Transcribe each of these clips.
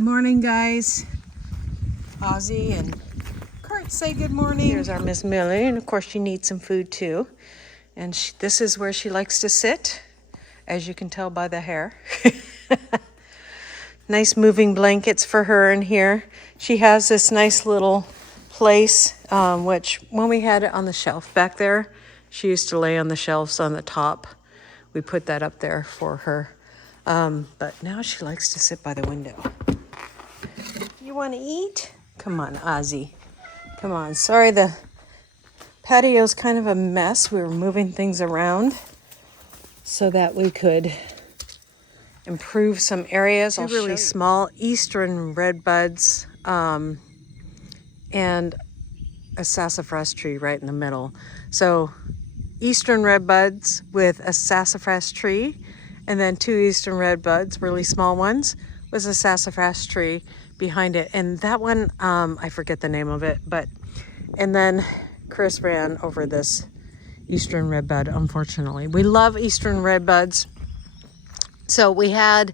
Good morning, guys. Ozzy and Kurt say good morning. Here's our Miss Millie, and of course she needs some food too. And this is where she likes to sit, as you can tell by the hair. Nice moving blankets for her in here. She has this nice little place, which when we had it on the shelf back there, she used to lay on the shelves on the top. We put that up there for her. But now she likes to sit by the window. You want to eat? Come on, Ozzy. Come on. Sorry, the patio's kind of a mess. We were moving things around so that we could improve some areas. Two really small eastern redbuds and a sassafras tree right in the middle. So eastern redbuds with a sassafras tree, and then two eastern redbuds, really small ones, with a sassafras tree behind it. And that one, I forget the name of it, and then Chris ran over this eastern redbud, unfortunately. We love eastern redbuds. So we had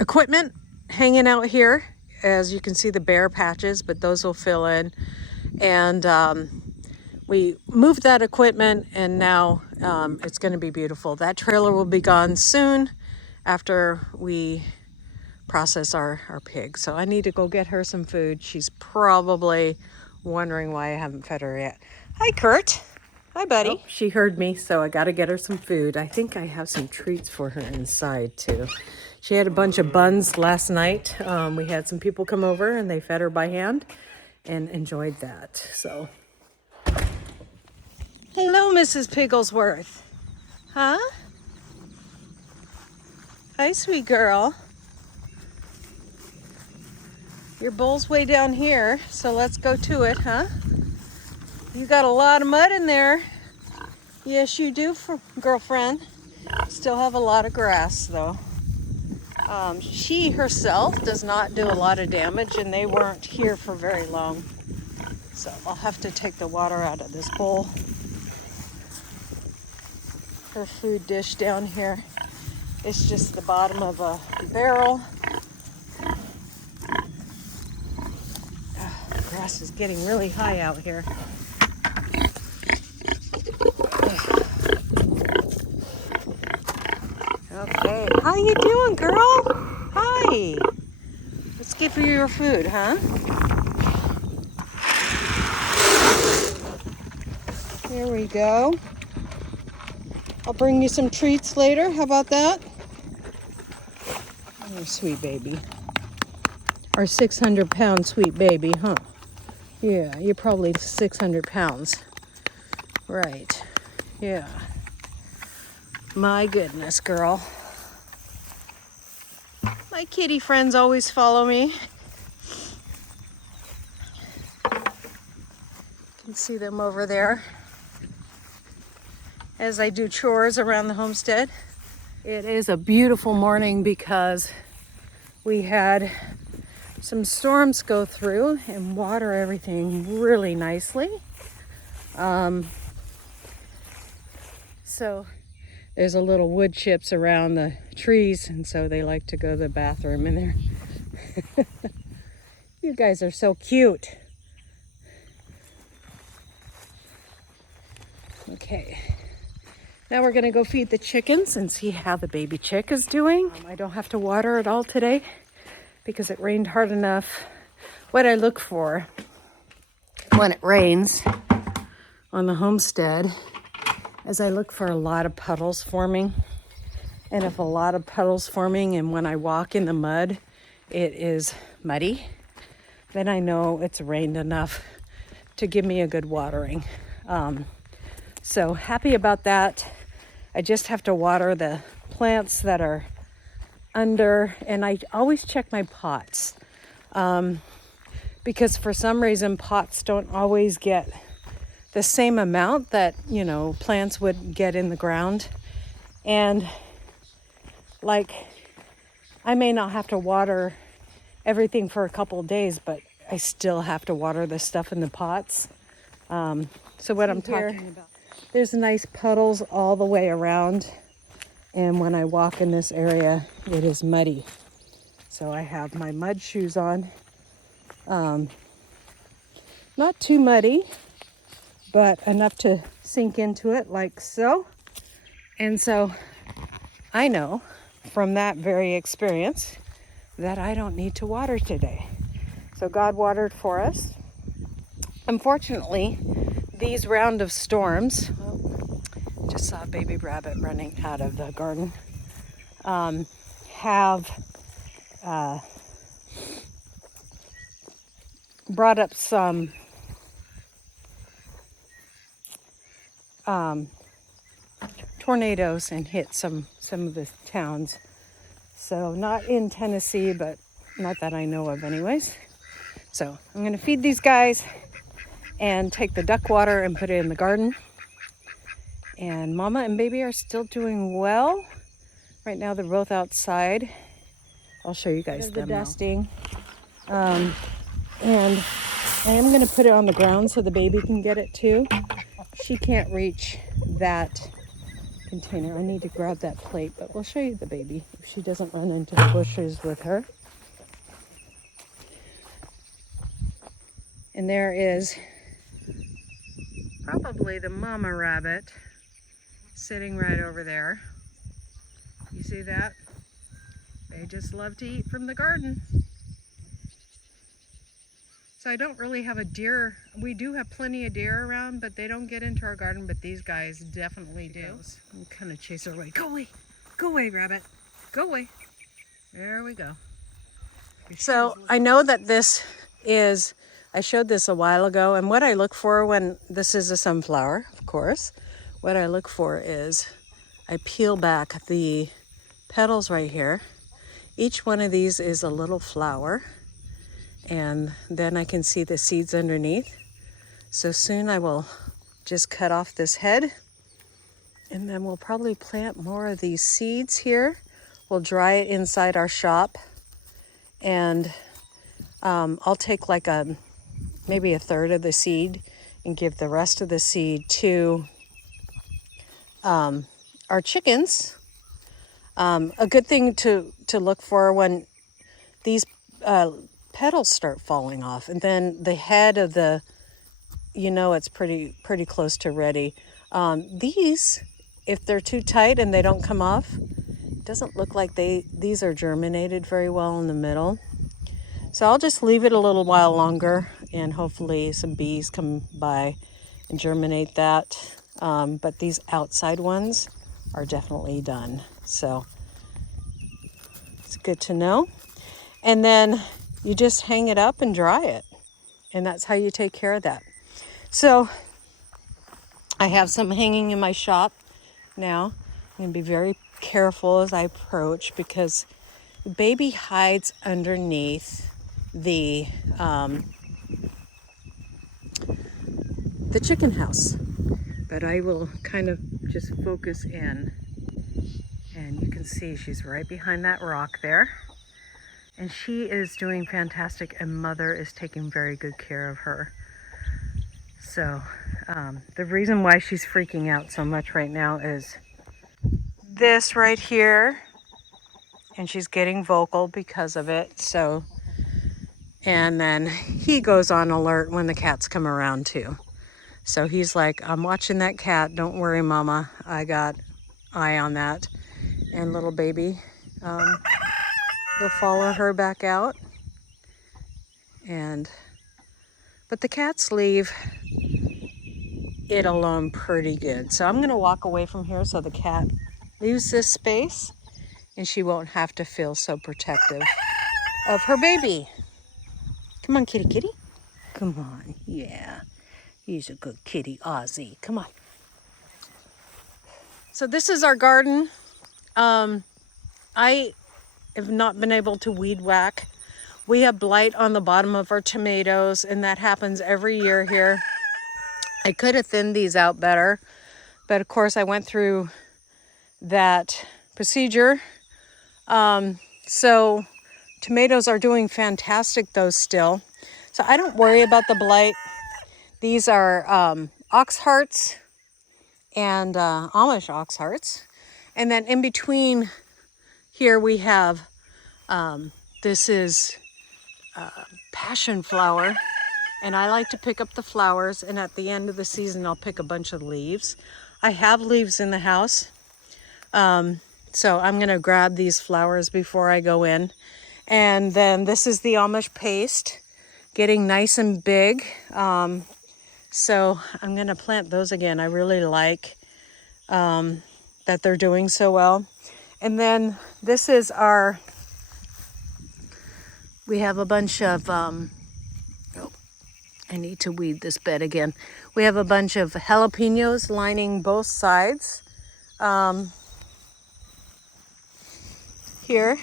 equipment hanging out here. As you can see, the bare patches, but those will fill in. And we moved that equipment, and now it's going to be beautiful. That trailer will be gone soon after we process our pig. So I need to go get her some food. She's probably wondering why I haven't fed her yet. Hi, Kurt. Hi, buddy. Oh, she heard me, so I got to get her some food. I think I have some treats for her inside, too. She had a bunch of buns last night. We had some people come over, and they fed her by hand and enjoyed that. So, hello, Mrs. Pigglesworth. Huh? Hi, sweet girl. Your bowl's way down here, so let's go to it, huh? You got a lot of mud in there. Yes, you do, girlfriend. Still have a lot of grass, though. She herself does not do a lot of damage, and they weren't here for very long. So I'll have to take the water out of this bowl. Her food dish down here is just the bottom of a barrel. The grass is getting really high out here. Okay, how you doing, girl? Hi. Let's give you your food, huh? There we go. I'll bring you some treats later. How about that? Oh, sweet baby. Our 600-pound sweet baby, huh? Yeah, you're probably 600 pounds. Right. Yeah. My goodness, girl. My kitty friends always follow me. You can see them over there as I do chores around the homestead. It is a beautiful morning because we had some storms go through and water everything really nicely. So there's a little wood chips around the trees, and so they like to go to the bathroom in there. You guys are so cute. Okay, now we're gonna go feed the chickens and see how the baby chick is doing. I don't have to water it all today because it rained hard enough. What I look for when it rains on the homestead is I look for a lot of puddles forming. And if a lot of puddles forming and when I walk in the mud, it is muddy, then I know it's rained enough to give me a good watering. So happy about that. I just have to water the plants that are under, and I always check my pots because for some reason pots don't always get the same amount that, you know, plants would get in the ground. And like, I may not have to water everything for a couple of days, but I still have to water the stuff in the pots. So what I'm talking about, there's nice puddles all the way around And when I walk in this area, it is muddy. So I have my mud shoes on. Not too muddy, but enough to sink into it like so. And so I know from that very experience that I don't need to water today. So God watered for us. Unfortunately, these round of storms, just saw a baby rabbit running out of the garden, have brought up some tornadoes and hit some of the towns. So not in Tennessee, but not that I know of anyways. So I'm going to feed these guys and take the duck water and put it in the garden. And Mama and baby are still doing well. Right now they're both outside. I'll show you guys the dusting. And I am going to put it on the ground so the baby can get it too. She can't reach that container. I need to grab that plate, but we'll show you the baby if she doesn't run into the bushes with her. And there is probably the mama rabbit sitting right over there. You see that? They just love to eat from the garden. So I don't really have a deer. We do have plenty of deer around, but they don't get into our garden, but these guys definitely do. I'm kind of chase her away. Go away, rabbit. Go away. There we go. So I know that this is, I showed this a while ago, and what I look for when this is a sunflower, of course, what I look for is I peel back the petals right here. Each one of these is a little flower, and then I can see the seeds underneath. So soon I will just cut off this head, and then we'll probably plant more of these seeds here. We'll dry it inside our shop, and I'll take like maybe a third of the seed and give the rest of the seed to our chickens. A good thing to look for when these petals start falling off, and then the head of the, it's pretty close to ready. These, if they're too tight and they don't come off, it doesn't look like these are germinated very well in the middle. So I'll just leave it a little while longer, and hopefully some bees come by and germinate that. But these outside ones are definitely done. So it's good to know. And then you just hang it up and dry it. And that's how you take care of that. So I have some hanging in my shop now. I'm going to be very careful as I approach, because the baby hides underneath the chicken house. But I will kind of just focus in, and you can see she's right behind that rock there. And she is doing fantastic, and Mother is taking very good care of her. So the reason why she's freaking out so much right now is this right here, and she's getting vocal because of it. So, and then he goes on alert when the cats come around too. So he's like, I'm watching that cat. Don't worry, Mama. I got eye on that. And little baby, he'll follow her back out. But the cats leave it alone pretty good. So I'm going to walk away from here so the cat leaves this space, and she won't have to feel so protective of her baby. Come on, kitty, kitty. Come on. Yeah. He's a good kitty, Ozzy. Come on. So this is our garden. I have not been able to weed whack. We have blight on the bottom of our tomatoes, and that happens every year here. I could have thinned these out better, but of course I went through that procedure. So tomatoes are doing fantastic though still. So I don't worry about the blight. These are ox hearts and Amish ox hearts. And then in between here we have, this is passion flower. And I like to pick up the flowers, and at the end of the season, I'll pick a bunch of leaves. I have leaves in the house, so I'm gonna grab these flowers before I go in. And then this is the Amish paste, getting nice and big. So I'm gonna plant those again. I really like that they're doing so well. And then this is we have a bunch of, I need to weed this bed again. We have a bunch of jalapenos lining both sides here.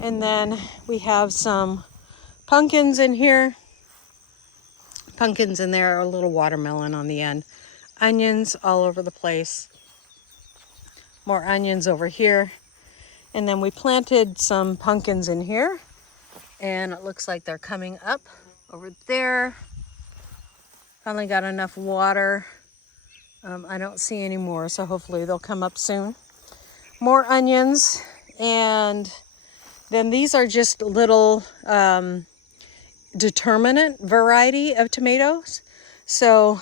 And then we have some pumpkins in here. Pumpkins in there, a little watermelon on the end. Onions all over the place. More onions over here. And then we planted some pumpkins in here. And it looks like they're coming up over there. Finally got enough water. I don't see any more, so hopefully they'll come up soon. More onions, and then these are just little determinate variety of tomatoes. So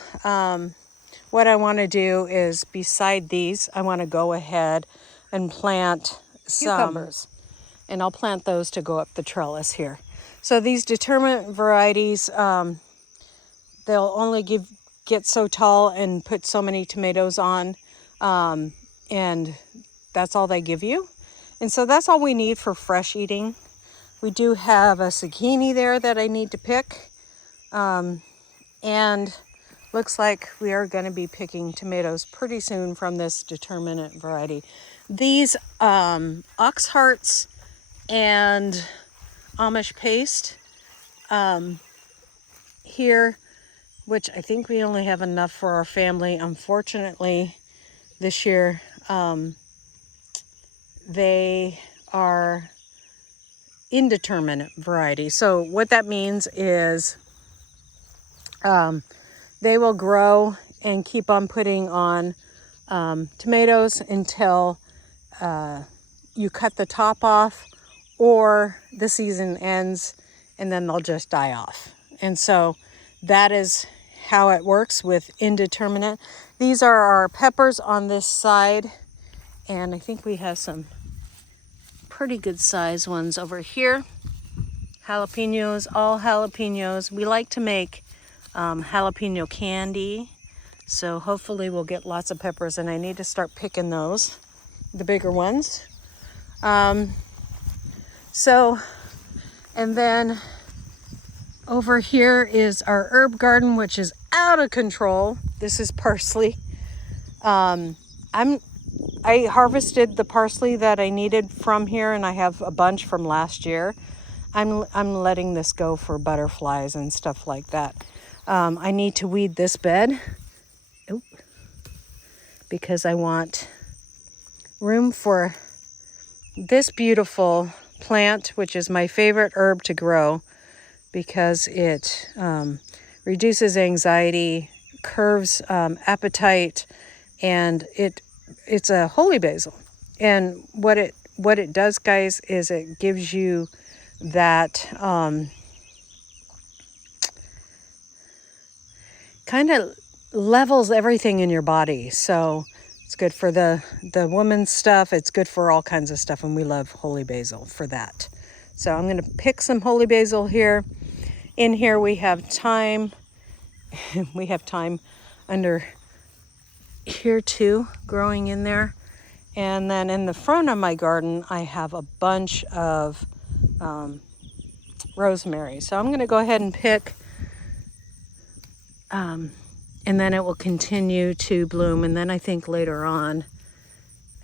what I want to do is, beside these, I want to go ahead and plant some cucumbers. And I'll plant those to go up the trellis here. So these determinate varieties, they'll only get so tall and put so many tomatoes on, and that's all they give you. And so that's all we need for fresh eating. We do have a zucchini there that I need to pick, and looks like we are going to be picking tomatoes pretty soon from this determinate variety. These ox hearts and Amish paste here, which I think we only have enough for our family. Unfortunately, this year they are indeterminate variety. So what that means is they will grow and keep on putting on tomatoes until you cut the top off, or the season ends, and then they'll just die off. And so that is how it works with indeterminate. These are our peppers on this side, and I think we have some pretty good size ones over here. Jalapenos, all jalapenos. We like to make jalapeno candy, so hopefully we'll get lots of peppers, and I need to start picking those, the bigger ones. And then over here is our herb garden, which is out of control. This is parsley. I harvested the parsley that I needed from here, and I have a bunch from last year. I'm letting this go for butterflies and stuff like that. I need to weed this bed because I want room for this beautiful plant, which is my favorite herb to grow because it reduces anxiety, curves appetite, and it's a holy basil. And what it does, guys, is it gives you that kind of levels everything in your body. So it's good for the woman's stuff. It's good for all kinds of stuff, and we love holy basil for that. So I'm going to pick some holy basil here. In here we have thyme. We have thyme under here too, growing in there. And then in the front of my garden, I have a bunch of rosemary. So I'm going to go ahead and pick, and then it will continue to bloom. And then I think later on,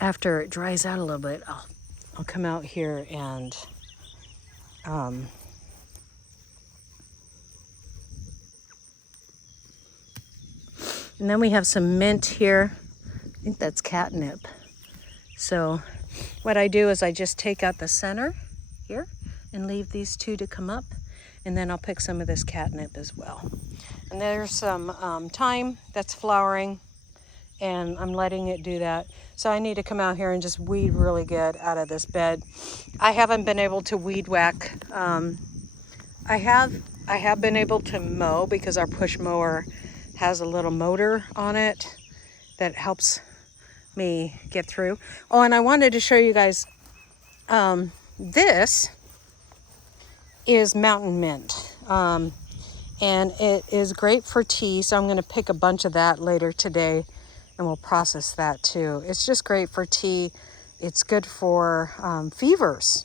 after it dries out a little bit, I'll come out here and then we have some mint here. I think that's catnip. So what I do is I just take out the center here and leave these two to come up, and then I'll pick some of this catnip as well. And there's some thyme that's flowering, and I'm letting it do that. So I need to come out here and just weed really good out of this bed. I haven't been able to weed whack. I have been able to mow because our push mower has a little motor on it that helps me get through. Oh, and I wanted to show you guys, this is mountain mint. And it is great for tea, so I'm going to pick a bunch of that later today and we'll process that too. It's just great for tea. It's good for fevers.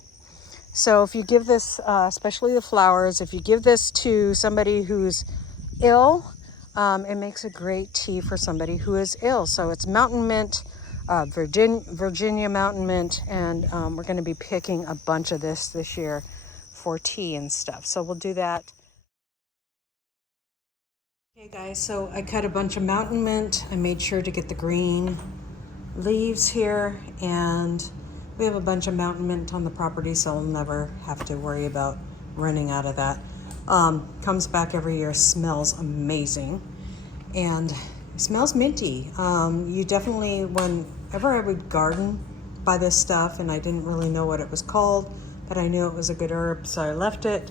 So if you give this, especially the flowers, if you give this to somebody who's ill, it makes a great tea for somebody who is ill. So it's mountain mint, Virginia mountain mint, and we're going to be picking a bunch of this year for tea and stuff. So we'll do that. Okay guys, so I cut a bunch of mountain mint. I made sure to get the green leaves here, and we have a bunch of mountain mint on the property, so I'll never have to worry about running out of that. Comes back every year, smells amazing, and it smells minty. You definitely, whenever I would garden, buy this stuff, and I didn't really know what it was called, but I knew it was a good herb, so I left it.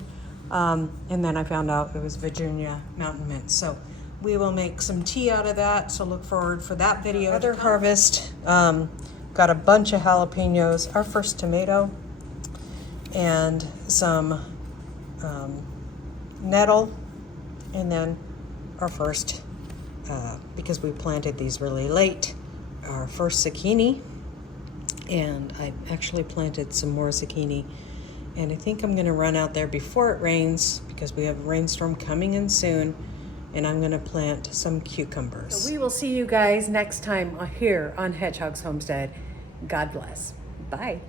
And then I found out it was Virginia mountain mint. So we will make some tea out of that. So look forward for that video. Other harvest, got a bunch of jalapenos, our first tomato, and some nettle, and then our first, because we planted these really late, our first zucchini, and I actually planted some more zucchini. And I think I'm going to run out there before it rains because we have a rainstorm coming in soon. And I'm going to plant some cucumbers. So we will see you guys next time here on Hedgehog's Homestead. God bless. Bye.